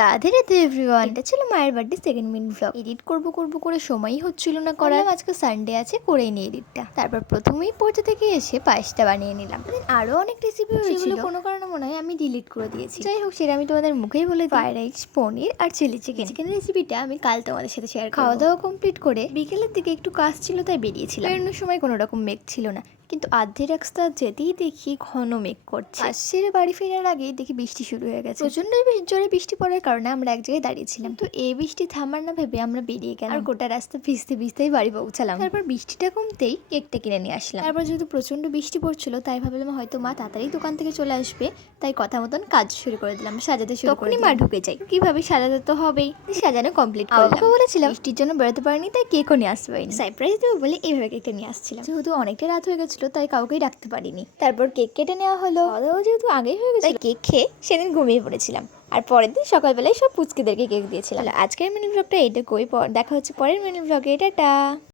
Radhe Radhe everyone, এটা ছিল মায়ের birthday second minute vlog. Edit করব করে সময়ই হচ্ছিল না করার। আজকে সানডে আছে, করেই নিই এডিটটা। তারপর প্রথমেই পড়তে থেকে এসে পায়েসটা বানিয়ে নিলাম। আরো অনেক রেসিপি হয়েছিল, কোনো কারণে মনে হয় আমি ডিলিট করে দিয়েছি। যাই হোক, সেটা আমি তোমাদের মুখেই বলে দিই। ফ্রাইড রাইস, পনির আর চিলি চিকেনের রেসিপিটা আমি কাল তোমাদের সাথে শেয়ার করব। খাওয়া দাওয়া কমপ্লিট করে বিকেলের দিকে একটু কাজ ছিল তাই বেরিয়েছিলাম। বেরোনোর সময় কোনো রকম মেঘ ছিল না, কিন্তু আধে রাস্তা যেতেই দেখি ঘন মেঘ করছে। সেরে বাড়ি ফেরার আগেই দেখি বৃষ্টি শুরু হয়ে গেছে। প্রচন্ড জোরে বৃষ্টি পড়ার কারণে আমরা এক জায়গায় দাঁড়িয়েছিলাম। তো এই বৃষ্টি থামার না ভেবে আমরা বেরিয়ে গেলাম, আর গোটা রাস্তা ভিজতে ভিজতেই বাড়ি পৌঁছালাম। তারপর বৃষ্টিটা কমতেই কেকটা কিনে নিয়ে আসলাম। তারপর যেহেতু প্রচন্ড বৃষ্টি পড়ছিল তাই ভাবলাম হয়তো মা তাড়াতাড়ি দোকান থেকে চলে আসবে, তাই কথা মতন কাজ শুরু করে দিলাম, সাজাতে শুরু করে দিলাম। মা ঢুকে যাই, কিভাবে সাজাতে তো হবেই, সাজানো কমপ্লিট করলাম। বলেছিলাম বৃষ্টির জন্য বেরোতে পারিনি, তাই কেকও নিয়ে আসতে পারিনি। সারপ্রাইজ দেবো বলে এইভাবে কেকটা নিয়ে আসছিলাম। যেহেতু অনেকটা রাত হয়ে গেছিল তাই কাউকেই ডাকতে পারিনি। তারপর কেক কেটে নেওয়া হলো। যেহেতু আগেই হয়ে গেছে তাই কেক খেয়ে সেদিন ঘুমিয়ে পড়েছিলাম। আর পরের দিন সকালবেলায় সব পুচকিদেরকে কেক দিয়েছিলাম। আজকের মিনি ব্লগটা এইটুকুই, দেখা হচ্ছে পরের মিনি ব্লগে। টাটা।